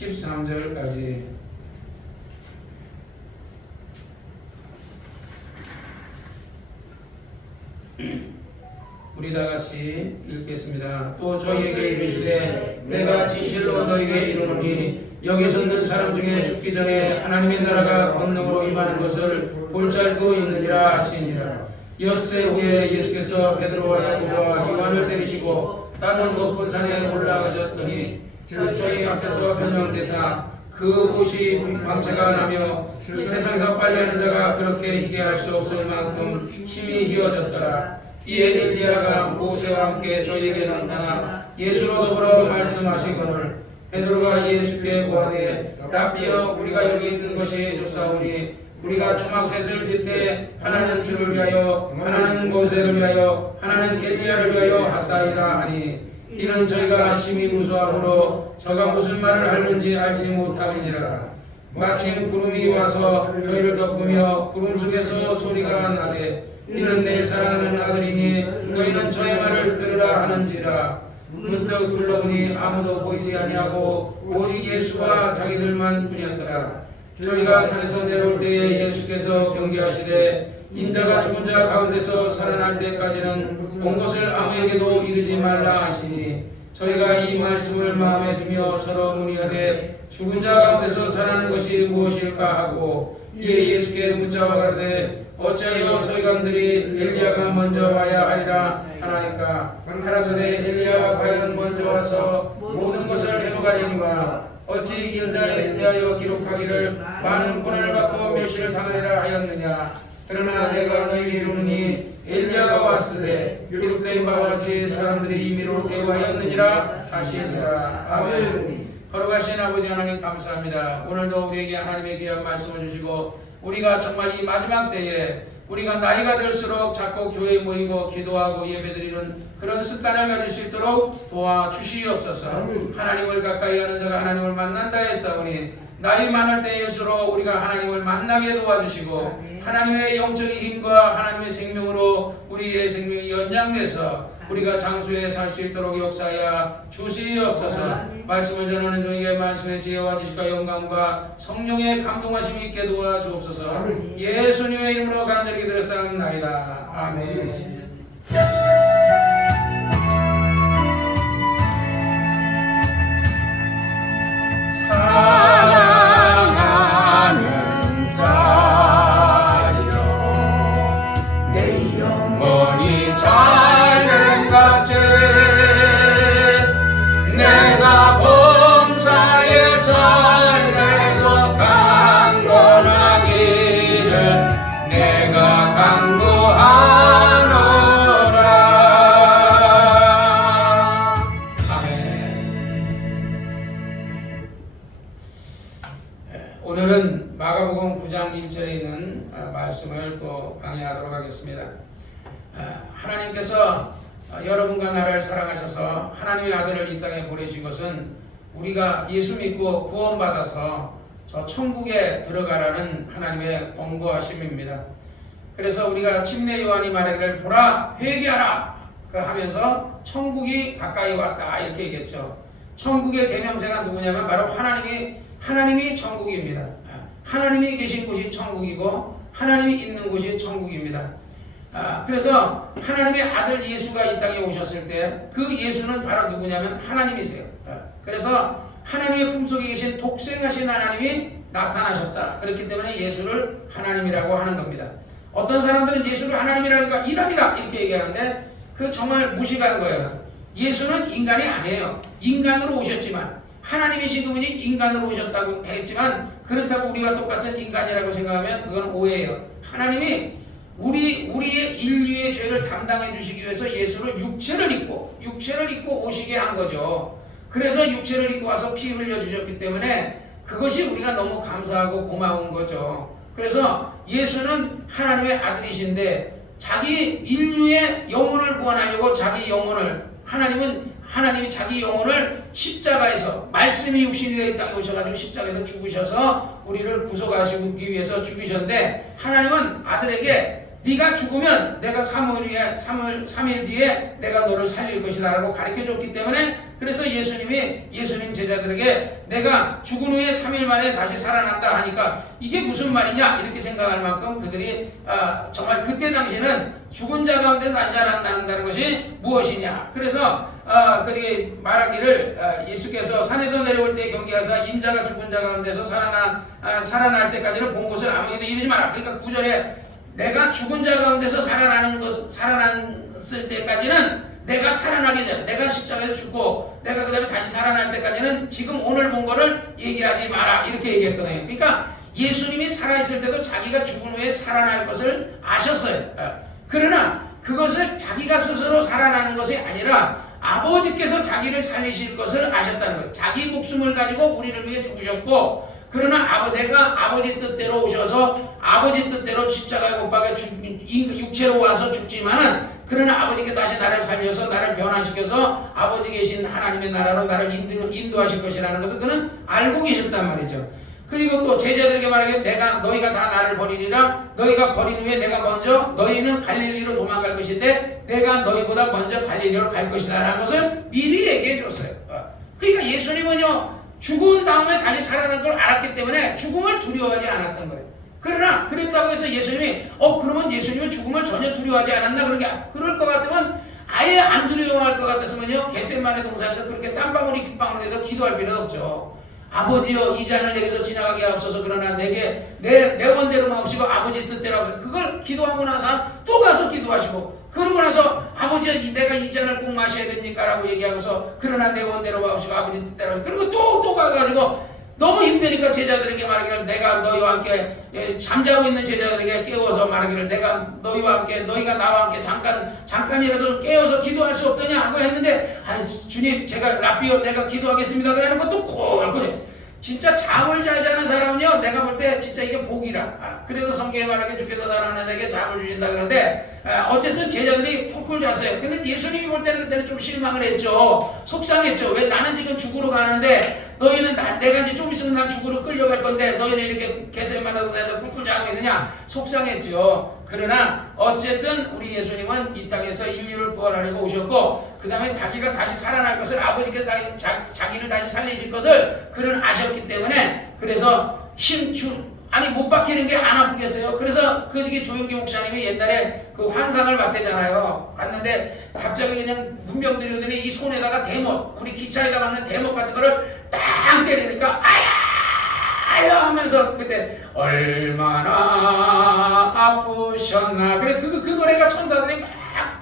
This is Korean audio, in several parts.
13절까지 우리 다 같이 읽겠습니다. 또 저희에게 이르시되 내가 진실로 너희에게 이르노니 여기 섰는 사람 중에 죽기 전에 하나님의 나라가 권능으로 임하는 것을 볼 줄 알고 있느니라 하시니라. 엿새 후에 예수께서 베드로와 야고보와 요한을 때리시고 다른 높은 산에 올라가셨더니 저희 앞에서 변명되사 그 옷이 광채가 나며 세상에서 빨래하는 자가 그렇게 희게 할 수 없을 만큼 힘이 휘어졌더라. 이에 엘리야가 모세와 함께 저희에게 나타나 예수로 더불어 말씀하시거늘 베드로가 예수께 고하되 랍비여 우리가 여기 있는 것이 좋사오니 우리가 초막셋을 질 때 하나는 주를 위하여 하나는 모세를 위하여 하나는 엘리야를 위하여 하사이다 하니 이는 저희가 심히 무서워하므로 저가 무슨 말을 하는지 알지 못함이니라. 마침 구름이 와서 저희를 덮으며 구름 속에서 소리가 나되 이는 내 사랑하는 아들이니 너희는 저의 말을 들으라 하는지라. 문득 둘러보니 아무도 보이지 아니하고 오직 예수와 자기들만 뿐이었더라. 저희가 산에서 내려올 때에 예수께서 경계하시되 인자가 죽은 자 가운데서 살아날 때까지는 온 것을 아무에게도 이르지 말라 하시니 저희가 이 말씀을 마음에 두며 서로 문의하되 죽은 자 가운데서 살아나는 것이 무엇일까 하고 이에 예수께 묻자와 가로되 어찌하여 서기관들이 엘리야가 먼저 와야 하리라 하나이까. 가라사대 엘리야가 과연 먼저 와서 모든 것을 해먹으려니와 어찌 인자에 대하여 기록하기를 많은 고난을 받고 멸시를 당하리라 하였느냐. 그러나 내가 너희에게 이르노니 엘리야가 왔으되 기록된 바와 같이 사람들이 임의로 대우하였느니라 하시니라. 아멘. 거룩하신 아버지 하나님 감사합니다. 오늘도 우리에게 하나님의 귀한 말씀을 주시고 우리가 정말 이 마지막 때에 우리가 나이가 들수록 자꾸 교회에 모이고 기도하고 예배드리는 그런 습관을 가질 수 있도록 도와주시옵소서. 하나님을 가까이 하는 자가 하나님을 만난다 했사오니 나이 많을 때일수록 우리가 하나님을 만나게 도와주시고 하나님의 영적인 힘과 하나님의 생명으로 우리의 생명이 연장돼서 우리가 장수에 살 수 있도록 역사하여 주시옵소서. 말씀을 전하는 종에게 말씀의 지혜와 지식과 영감과 성령의 감동하심이 있게 도와주옵소서. 예수님의 이름으로 간절히 기도했사옵나이다. 아멘. 사랑하는 자여 내 영혼이 잘된 같이 내가 범사에 잘되고 강건하기를 내가 간구하노라. 오늘은 마가복음 9장 1절에 있는 말씀을 또 강의하도록 하겠습니다. 하나님께서 여러분과 나를 사랑하셔서 하나님의 아들을 이 땅에 보내신 것은 우리가 예수 믿고 구원받아서 저 천국에 들어가라는 하나님의 권고하심입니다. 그래서 우리가 침례 요한이 말하기를 보라 회개하라 하면서 천국이 가까이 왔다 이렇게 얘기했죠. 천국의 대명사가 누구냐면 바로 하나님이 천국입니다. 하나님이 계신 곳이 천국이고 하나님이 있는 곳이 천국입니다. 그래서 하나님의 아들 예수가 이 땅에 오셨을 때 그 예수는 바로 누구냐면 하나님이세요. 그래서 하나님의 품속에 계신 독생하신 하나님이 나타나셨다. 그렇기 때문에 예수를 하나님이라고 하는 겁니다. 어떤 사람들은 예수를 하나님이라니까 이랍니다 이렇게 얘기하는데 그 정말 무식한 거예요. 예수는 인간이 아니에요. 인간으로 오셨지만 하나님이신 그분이 인간으로 오셨다고 했지만 그렇다고 우리와 똑같은 인간이라고 생각하면 그건 오해예요. 하나님이 우리의 인류의 죄를 담당해 주시기 위해서 예수를 육체를 입고 오시게 한 거죠. 그래서 육체를 입고 와서 피 흘려 주셨기 때문에 그것이 우리가 너무 감사하고 고마운 거죠. 그래서 예수는 하나님의 아들이신데 자기 인류의 영혼을 구원하려고 하나님이 자기 영혼을 십자가에서 말씀이 육신이 되어 이 땅에 오셔가지고 십자가에서 죽으셔서 우리를 구속하시기 위해서 죽으셨는데 하나님은 아들에게 네가 죽으면 내가 3일 뒤에 내가 너를 살릴 것이다 라고 가르쳐줬기 때문에 그래서 예수님 제자들에게 내가 죽은 후에 3일 만에 다시 살아난다 하니까 이게 무슨 말이냐 이렇게 생각할 만큼 그들이 정말 그때 당시에는 죽은 자 가운데 다시 살아난다는 것이 무엇이냐. 그래서 그들이 말하기를 예수께서 산에서 내려올 때 경계하사 인자가 죽은 자 가운데서 살아날 때까지는 본 것을 아무에게도 이르지 마라. 그러니까 9절에 내가 죽은 자 가운데서 살아났을 때까지는 내가 살아나기 전에 내가 십자가에서 죽고 내가 그 다음에 다시 살아날 때까지는 지금 오늘 본 거를 얘기하지 마라 이렇게 얘기했거든요. 그러니까 예수님이 살아있을 때도 자기가 죽은 후에 살아날 것을 아셨어요. 그러나 그것을 자기가 스스로 살아나는 것이 아니라 아버지께서 자기를 살리실 것을 아셨다는 거예요. 자기 목숨을 가지고 우리를 위해 죽으셨고 그러나 내가 아버지 뜻대로 오셔서 아버지 뜻대로 십자가에 못 박아 육체로 와서 죽지만은 그러나 아버지께 다시 나를 살려서 나를 변화시켜서 아버지 계신 하나님의 나라로 나를 인도하실 것이라는 것을 그는 알고 계셨단 말이죠. 그리고 또 제자들에게 말하기를 너희가 다 나를 버리리라. 너희가 버린 후에 내가 먼저 너희는 갈릴리로 도망갈 것인데 내가 너희보다 먼저 갈릴리로 갈 것이다 라는 것을 미리 얘기해 줬어요. 그러니까 예수님은요 죽은 다음에 다시 살아날 걸 알았기 때문에 죽음을 두려워하지 않았던 거예요. 그러나 그렇다고 해서 예수님이 그러면 예수님은 죽음을 전혀 두려워하지 않았나 그럴 것 같으면 아예 안 두려워할 것 같았으면요 겟세마네 동산에서 그렇게 땀방울이 빗방울에도 기도할 필요는 없죠. 아버지여 이 잔을 내게서 지나가게 하옵소서. 그러나 내게 내 원대로 마옵시고 아버지 뜻대로 하옵소서. 그걸 기도하고 나서 또 가서 기도하시고 그러고 나서 아버지여 내가 이 잔을 꼭 마셔야 됩니까? 라고 얘기하고서 그러나 내 원대로 마옵시고 아버지 뜻대로 하옵소서. 그리고 또 가가지고 너무 힘드니까 제자들에게 말하기를 내가 너희와 함께 잠자고 있는 제자들에게 깨워서 말하기를 내가 너희와 함께 너희가 나와 함께 잠깐이라도 깨워서 기도할 수 없더냐 하고 했는데 주님 제가 라비오 내가 기도하겠습니다. 그러는 것도 콜콜해. 진짜 잠을 잘 자는 사람은요 내가 볼 때 진짜 이게 복이라. 그래서 성경에 말하기를 주께서 사랑하는 자에게 잠을 주신다 그러는데 어쨌든 제자들이 쿨쿨 잤어요. 근데 예수님이 볼 때는 그때는 좀 실망을 했죠. 속상했죠. 왜 나는 지금 죽으러 가는데 너희는 내가 이제 좀 있으면 난 죽으러 끌려갈 건데 너희는 이렇게 겟세마네 동산에서 쿨쿨 자고 있느냐 속상했죠. 그러나 어쨌든 우리 예수님은 이 땅에서 인류를 구원하려고 오셨고 그 다음에 자기가 다시 살아날 것을 아버지께서 자기를 다시 살리실 것을 그는 아셨기 때문에 그래서 못 박히는 게 안 아프겠어요. 그래서 그 조용기 목사님이 옛날에 그 환상을 봤대잖아요. 갔는데 갑자기 그냥 눈병들이 오더니 이 손에다가 대못 우리 기차에다 맞는 대못 같은 거를 딱 때리니까 아야 하면서 그때 얼마나 아프셨나 그래 그 노래가 천사들이 막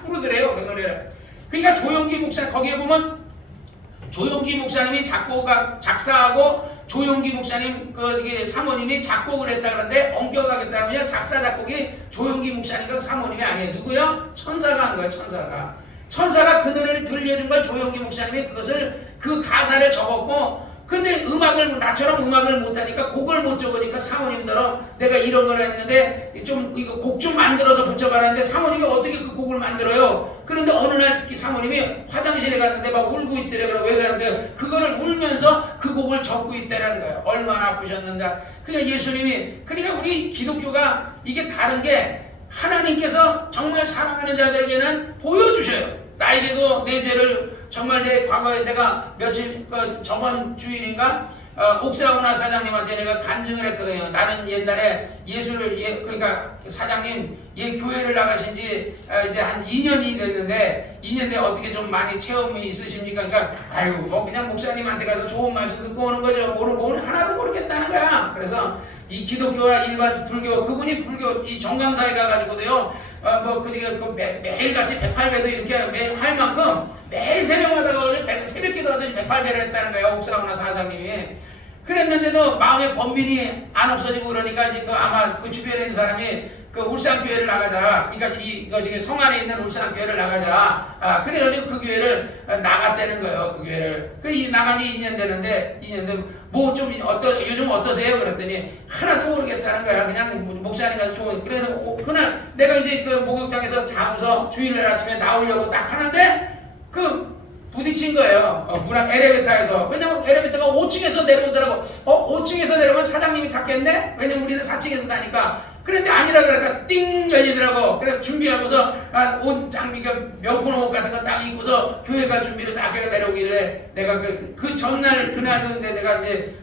부르더래요. 그 노래를. 그러니까 조용기 목사 거기에 보면 조용기 목사님이 작사하고 조용기 목사님 사모님이 작곡을 했다 그러는데 엄격하겠다면 작사 작곡이 조용기 목사님과 사모님이 아니에요. 누구요? 천사가 한 거예요. 천사가 그 노래를 들려준 걸 조용기 목사님이 그 가사를 적었고 근데 나처럼 음악을 못하니까 곡을 못 적으니까 사모님들은 내가 이런 걸 했는데 이거 곡 좀 만들어서 붙여봐라는데 사모님이 어떻게 그 곡을 만들어요? 그런데 어느 날 사모님이 화장실에 갔는데 막 울고 있더래. 그럼 왜 그러는데 그거를 울면서 그 곡을 적고 있다라는 거예요. 얼마나 아프셨는가. 그러니까 그러니까 우리 기독교가 이게 다른 게 하나님께서 정말 사랑하는 자들에게는 보여주셔요. 나에게도 내 죄를 정말 내 과거에 내가 며칠 저번 주일인가 옥사우나 사장님한테 내가 간증을 했거든요. 나는 옛날에 그러니까 사장님 교회를 나가신 지 이제 한 2년이 됐는데 2년 내에 어떻게 좀 많이 체험이 있으십니까? 그러니까 그냥 목사님한테 가서 좋은 말씀 듣고 오는 거죠. 뭘 하나도 모르겠다는 거야. 그래서 이 기독교와 일반 불교 그분이 불교 이 정강사에 가가지고도요 매일같이 108배도 이렇게 매일 할 만큼 매일 새벽마다 가가지고 새벽 기도하듯이 108배를 했다는 거예요. 옥사우나 사장님이. 그랬는데도 마음의 번민이 안 없어지고 그러니까 이제 아마 그 주변에 있는 사람이 그 울산교회를 나가자. 그러니까 이거 성 안에 있는 울산교회를 나가자. 그래가지고 그 교회를 나갔다는 거예요. 그 교회를. 그래 나간 지 2년 되는데 요즘 어떠세요? 그랬더니 하나도 모르겠다는 거야. 그냥 목사님 가서 그래서 그날 내가 이제 그 목욕탕에서 자고서 주일날 아침에 나오려고 딱 하는데 부딪힌 거예요. 엘리베이터에서. 왜냐면 엘리베이터가 5층에서 내려오더라고. 5층에서 내려오면 사장님이 탔겠네? 왜냐면 우리는 4층에서 타니까. 그런데 아니라 그러니까 띵 열리더라고. 그래서 준비하고서 옷 장비가 명품 옷 같은 거 딱 입고서 교회 갈 준비를 딱 해가 내려오길래 내가 그 전날 그날도 내가 이제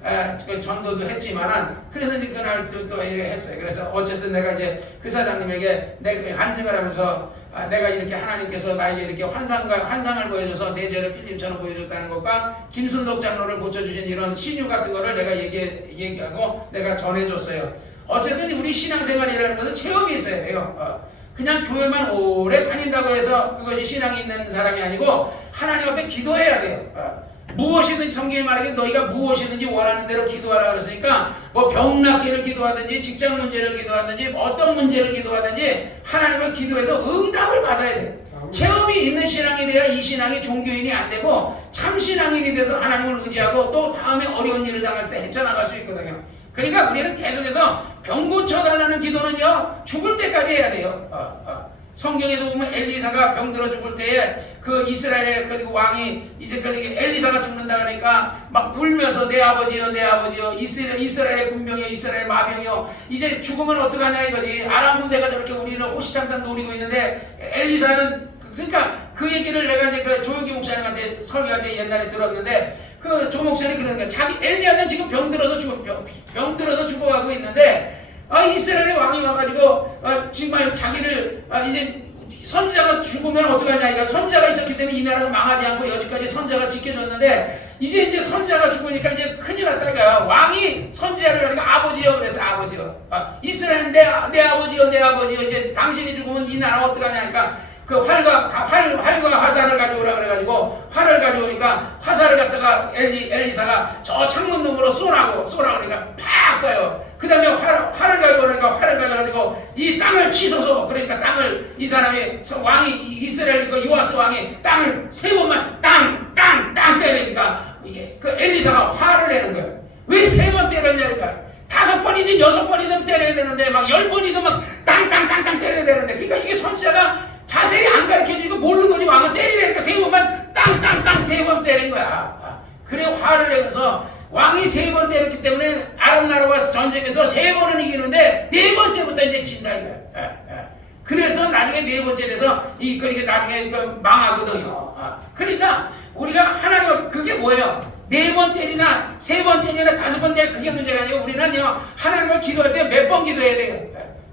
그 전도도 했지만은 그래서 이제 그날도 또 이렇게 했어요. 그래서 어쨌든 내가 이제 그 사장님에게 내가 간증을 하면서 내가 이렇게 하나님께서 나에게 이렇게 환상을 보여줘서 내 죄를 필름처럼 보여줬다는 것과 김순덕 장로를 고쳐주신 이런 신유 같은 거를 내가 얘기하고 내가 전해줬어요. 어쨌든 우리 신앙생활이라는 것은 체험이 있어야 돼요. 그냥 교회만 오래 다닌다고 해서 그것이 신앙이 있는 사람이 아니고 하나님 앞에 기도해야 돼요. 무엇이든지 성경에 말하기에 너희가 무엇이든지 원하는 대로 기도하라 그랬으니까 뭐 병 낫기를 기도하든지 직장 문제를 기도하든지 어떤 문제를 기도하든지 하나님을 기도해서 응답을 받아야 돼요. 체험이 있는 신앙이 돼야 이 신앙이 종교인이 안 되고 참 신앙인이 돼서 하나님을 의지하고 또 다음에 어려운 일을 당할 때 헤쳐나갈 수 있거든요. 그러니까 우리는 계속해서 병 고쳐달라는 기도는요 죽을 때까지 해야 돼요. 성경에도 보면 엘리사가 병들어 죽을 때에 그 이스라엘의 그 왕이 이제 그 엘리사가 죽는다 그러니까 막 울면서 내 아버지여 내 아버지여 이스라엘의 군병이여 이스라엘 마병이여 이제 죽으면 어떡하냐 이거지. 아람 군대가 저렇게 우리를 호시탐탐 노리고 있는데 엘리사는 그러니까 그 얘기를 내가 이제 그 조용기 목사님한테 설교할 때 옛날에 들었는데 그 조 목사님이 그러는 거야. 자기 엘리야는 지금 병들어서 죽어가고 있는데 이스라엘의 왕이 와가지고 정말 자기를 이제 선지자가 죽으면 어떡하냐. 그러니까 선지자가 있었기 때문에 이 나라가 망하지 않고 여지까지 선지자가 지켜줬는데 이제 선지자가 죽으니까 이제 큰일 났다. 그러니까 왕이 선지자를 그러니까 아버지여 그래서 아버지여. 이스라엘 내 아버지여 내 아버지여. 이제 당신이 죽으면 이 나라 어떡하냐. 그러니까 그 활과 화살을 가져오라 그래가지고 활을 가져오니까 화살을 갖다가 엘리사가 저 창문 너머로 쏘라고 그러니까 팍 쏴요. 그 다음에 활을 가져오니까 활을 가져가지고 이 땅을 치소서. 그러니까 땅을 이 사람이 왕이 이스라엘 그 요아스 왕이 땅을 3번만 땅 때리니까 그 엘리사가 화를 내는 거예요. 왜 3번 때렸냐니까. 5번이든 6번이든 때려야 되는데 막 10번이든 막 땅 때려야 되는데 그러니까 이게 선지자가 자세히 안 가르쳐주니까 모르는 거지. 왕은 때리려니까 3번만 땅 3번 때린 거야. 그래 화를 내면서 왕이 3번 때렸기 때문에 아람 나라와 전쟁에서 3번은 이기는데 4번째부터 이제 진다 이거야. 그래서 나중에 4번째 돼서 이게 나중에 망하거든요. 그러니까 우리가 하나님 앞에 그게 뭐예요? 4번 때리나 3번 때리나 5번 때리나 그게 문제가 아니고 우리는요 하나님을 기도할 때 몇 번 기도해야 돼요.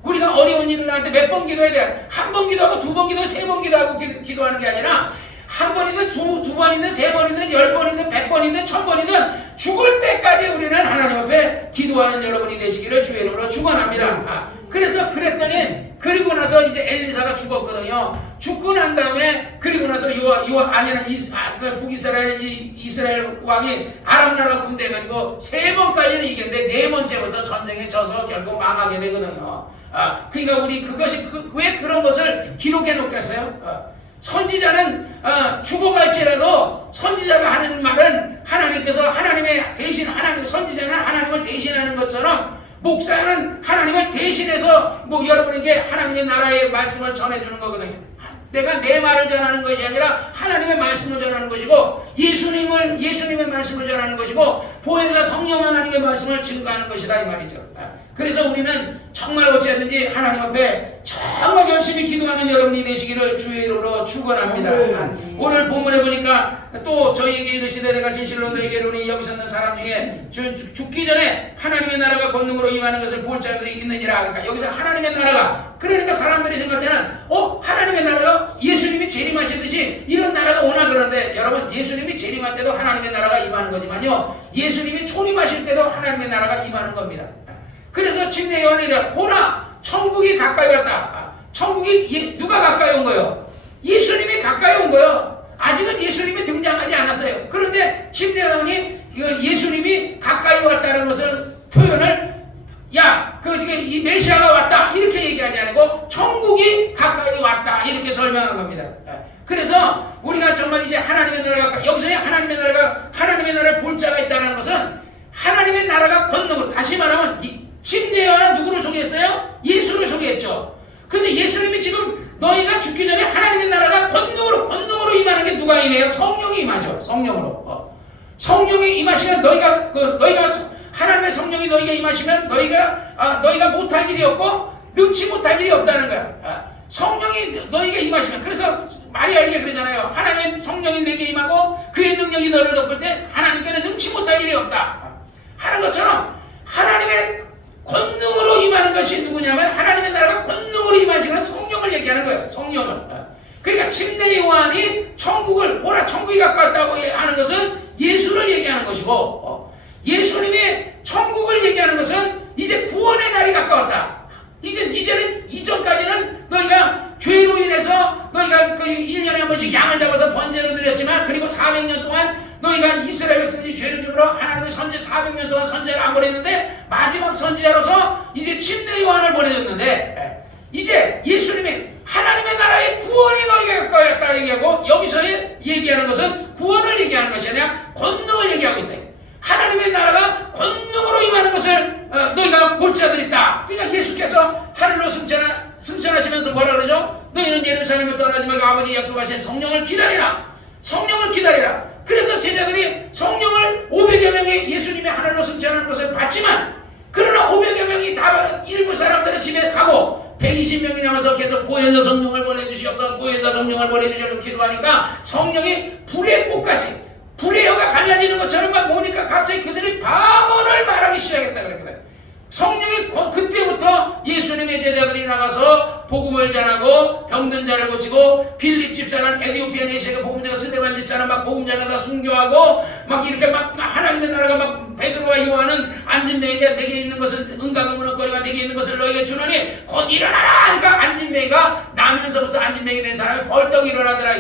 우리가 어려운 일을 나한테 몇 번 기도해야 돼. 1번 기도하고 2번 기도하고 3번 기도하고 기도하는 게 아니라 한 번이든 두 번이든 3번이든 10번이든 100번이든 1000번이든 죽을 때까지 우리는 하나님 앞에 기도하는 여러분이 되시기를 주의 이름으로 축원합니다. 그래서 그랬더니 그리고 나서 이제 엘리사가 죽었거든요. 죽고 난 다음에 그리고 나서 그 북이스라엘 이스라엘 왕이 아람 나라 군대 가지고 3번까지는 이겼는데 4번째부터 전쟁에 져서 결국 망하게 되거든요. 그러니까 우리 그것이 왜 그런 것을 기록해 놓겠어요? 선지자는 죽어갈지라도 선지자가 하는 말은 하나님께서 하나님의 대신 선지자는 하나님을 대신하는 것처럼 목사는 하나님을 대신해서 여러분에게 하나님의 나라의 말씀을 전해주는 거거든요. 내가 내 말을 전하는 것이 아니라 하나님의 말씀을 전하는 것이고 예수님의 말씀을 전하는 것이고 보혜사 성령 하나님의 말씀을 증거하는 것이다 이 말이죠. 그래서 우리는 정말 어찌하든지 하나님 앞에 정말 열심히 기도하는 여러분이 되시기를 주의 이름으로 축원합니다. 오늘 본문에 보니까 또 저희에게 이르시되 내가 진실로 너희에게 이르노니 여기 서 있는 사람 중에 죽기 전에 하나님의 나라가 권능으로 임하는 것을 볼 자들이 있느니라. 그러니까 여기서 하나님의 나라가 그러니까 사람들이 생각할 때는 하나님의 나라가 예수님이 재림하시듯이 이런 나라가 오나 그런데 여러분 예수님이 재림할 때도 하나님의 나라가 임하는 거지만요 예수님이 초림하실 때도 하나님의 나라가 임하는 겁니다. 그래서 침례 요한이 보라 천국이 가까이 왔다. 천국이 누가 가까이 온 거예요? 예수님이 가까이 온 거예요. 아직은 예수님이 등장하지 않았어요. 그런데 침례 요한이 예수님이 가까이 왔다는 것을 표현을 이 메시아가 왔다 이렇게 얘기하지 않고 천국이 가까이 왔다 이렇게 설명한 겁니다. 그래서 우리가 정말 이제 하나님의 나라가 여기서 하나님의 나라를 볼 자가 있다는 것은 하나님의 나라가 권능으로 다시 말하면 침례 요한은 누구를 소개했어요? 예수를 소개했죠. 근데 예수님이 지금 너희가 죽기 전에 하나님의 나라가 권능으로 임하는 게 누가 임해요? 성령이 임하죠. 성령이 임하시면 너희가 하나님의 성령이 너희가 임하시면 너희가 못할 일이 없고 능치 못할 일이 없다는 거야. 성령이 너에게 임하시면, 그래서 마리아에게 그러잖아요. 하나님의 성령이 내게 임하고 그의 능력이 너를 덮을 때 하나님께는 능치 못할 일이 없다 하는 것처럼, 하나님의 권능으로 임하는 것이 누구냐면, 하나님의 나라가 권능으로 임하시는 성령을 얘기하는 거예요. 성령을. 그러니까 침례 요한이 천국을 보라, 천국이 가까웠다고 하는 것은 예수를 얘기하는 것이고, 예수님이 천국을 얘기하는 것은 이제 구원의 날이 가까웠다. 이제는 이전까지는 너희가 죄로 인해서 너희가 그 1년에 한 번씩 양을 잡아서 번제로 드렸지만, 그리고 400년 동안 너희가 이스라엘 백성들이 죄를 지으러 하나님의 선지 400년 동안 선지자를 안 보내는데, 마지막 선지자로서 이제 침례 요한을 보내줬는데, 이제 예수님이 하나님의 나라의 구원이 너희가 가까웠다 얘기하고, 여기서 얘기하는 것은 구원을 얘기하는 것이 아니라 권능을 얘기하고 있다. 하나님의 나라가 권능으로 임하는 것을 너희가 볼 자들이 있다. 그러니까 예수께서 하늘로 승천하시면서 뭐라 그러죠? 너희는 예루살렘을 떠나지 말고 아버지 약속하신 성령을 기다리라. 성령을 기다리라. 그래서 제자들이 성령을 500여 명이 예수님이 하늘로 승천하는 것을 봤지만, 그러나 500여 명이 다 일부 사람들은 집에 가고 120명이 남아서 계속 보혜사 성령을 보내주시옵소서, 보혜사 성령을 보내주시옵소서 기도하니까 성령이 불의 꽃같이, 불의 혀가 갈라지는 것처럼 막 보니까 갑자기 그들이 방언을 말하기 시작했다 그랬거든. 성령이 그때부터 예수님의 제자들이 나가서 복음을 전하고 병든 자를 고치고, 빌립 집사는 에디오피아 내시아가 복음 전하고, 스데반 집사는 막 복음 전하다 순교하고, 막 이렇게 막 하나님의 나라가 막 베드로와 요한은 앉은 매가 내게 있는 것을 은과 금은 거리가 내게 있는 것을 너에게 주노니 곧 일어나라 하니까 앉은 매가 나면서부터 앉은 매가 된 사람이 벌떡 일어나더라.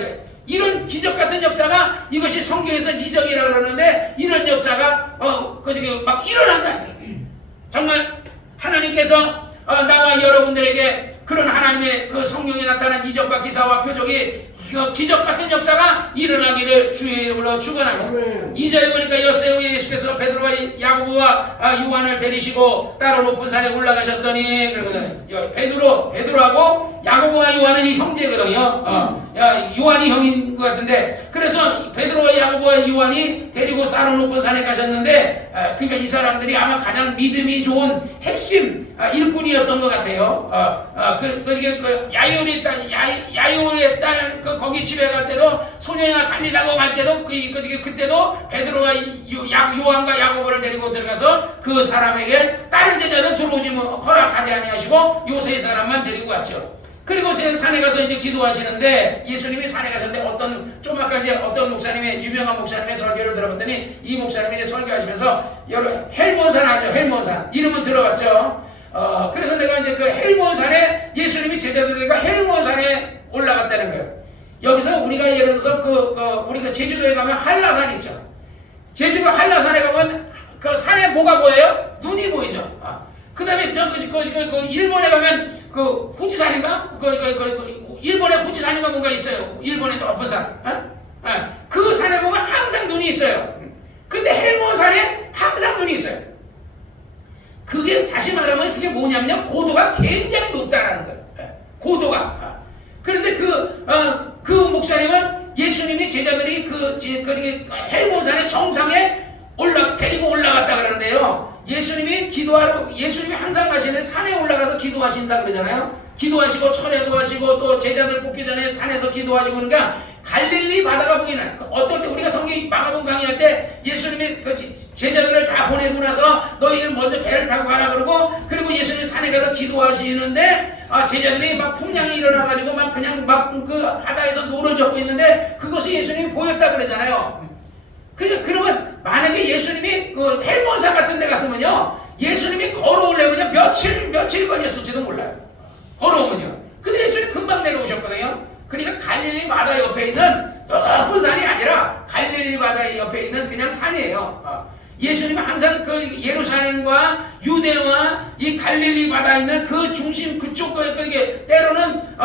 이런 기적 같은 역사가, 이것이 성경에서 이적이라고 그러는데, 이런 역사가 막 일어난다. 정말 하나님께서 나와 여러분들에게 그런 하나님의 그 성경에 나타난 이적과 기사와 표적이, 그 기적 같은 역사가 일어나기를 주의 이름으로 축원하고, 2절에 보니까 여세 후에 예수께서 베드로와 야고보와 요한을 데리시고 따로 높은 산에 올라가셨더니, 그러거든. 베드로하고 야고보와 요한은 이 형제거든요. 요한이 형인 것 같은데, 그래서 베드로와 야고보와 요한이 데리고 따로 높은 산에 가셨는데, 그러니까 이 사람들이 아마 가장 믿음이 좋은 핵심 일꾼이었던 것 같아요. 야이오의 딸 거기 집에 갈 때도, 소녀가 달리다고 갈 때도 그때도 베드로와 요한과 야고보를 데리고 들어가서 그 사람에게 다른 제자는 들어오지 허락하지 아니하시고 요 세 사람만 데리고 갔죠. 그리고 산에 가서 이제 기도하시는데, 예수님이 산에 가셨는데 좀 아까 이제 어떤 목사님의, 유명한 목사님의 설교를 들어봤더니, 이 목사님이 이제 설교하시면서 헬몬산 아죠? 헬몬산 이름은 들어봤죠? 그래서 내가 이제 그 헬몬산에 예수님이 제자들과 헬몬산에 올라갔다는 거예요. 여기서 우리가 예를 들어서 우리가 제주도에 가면 한라산 있죠. 제주도 한라산에 가면 그 산에 뭐가 보여요? 눈이 보이죠. 그 다음에 일본에 가면 그 후지산인가? 일본에 후지산인가 뭔가 있어요. 일본의 높은 산. 그 산에 보면 항상 눈이 있어요. 근데 헬몬산에 항상 눈이 있어요. 그게 다시 말하면 그게 뭐냐면요, 고도가 굉장히 높다라는 거예요. 고도가. 그런데 그 목사님은 예수님이 제자들이 헬몬산의 정상에 데리고 올라갔다 그러는데요. 예수님이 항상 가시는 산에 올라가서 기도하신다 그러잖아요. 기도하시고 철야도 하시고 또 제자들 뽑기 전에 산에서 기도하시고, 그러니까 갈릴리 바다가 보이는, 어떨 때 우리가 성경 마가복음 강의할 때 예수님이 그 제자들을 다 보내고 나서 너희는 먼저 배를 타고 가라 그리고 예수님이 산에 가서 기도하시는데, 제자들이 막 풍랑이 일어나가지고 막 그냥 그 바다에서 노를 젓고 있는데, 그것이 예수님이 보였다 그러잖아요. 그러니까 그러면 만약에 예수님이 그 헬몬산 같은 데 갔으면요, 예수님이 걸어오려면요 며칠 걸렸을지도 몰라요. 걸어오면요. 근데 예수님이 금방 내려오셨거든요. 그러니까 갈릴리 바다 옆에 있는 높은 산이 아니라 갈릴리 바다 옆에 있는 그냥 산이에요. 예수님은 항상 그 예루살렘과 유대와 이 갈릴리 바다에 있는 그 중심 그쪽 때로는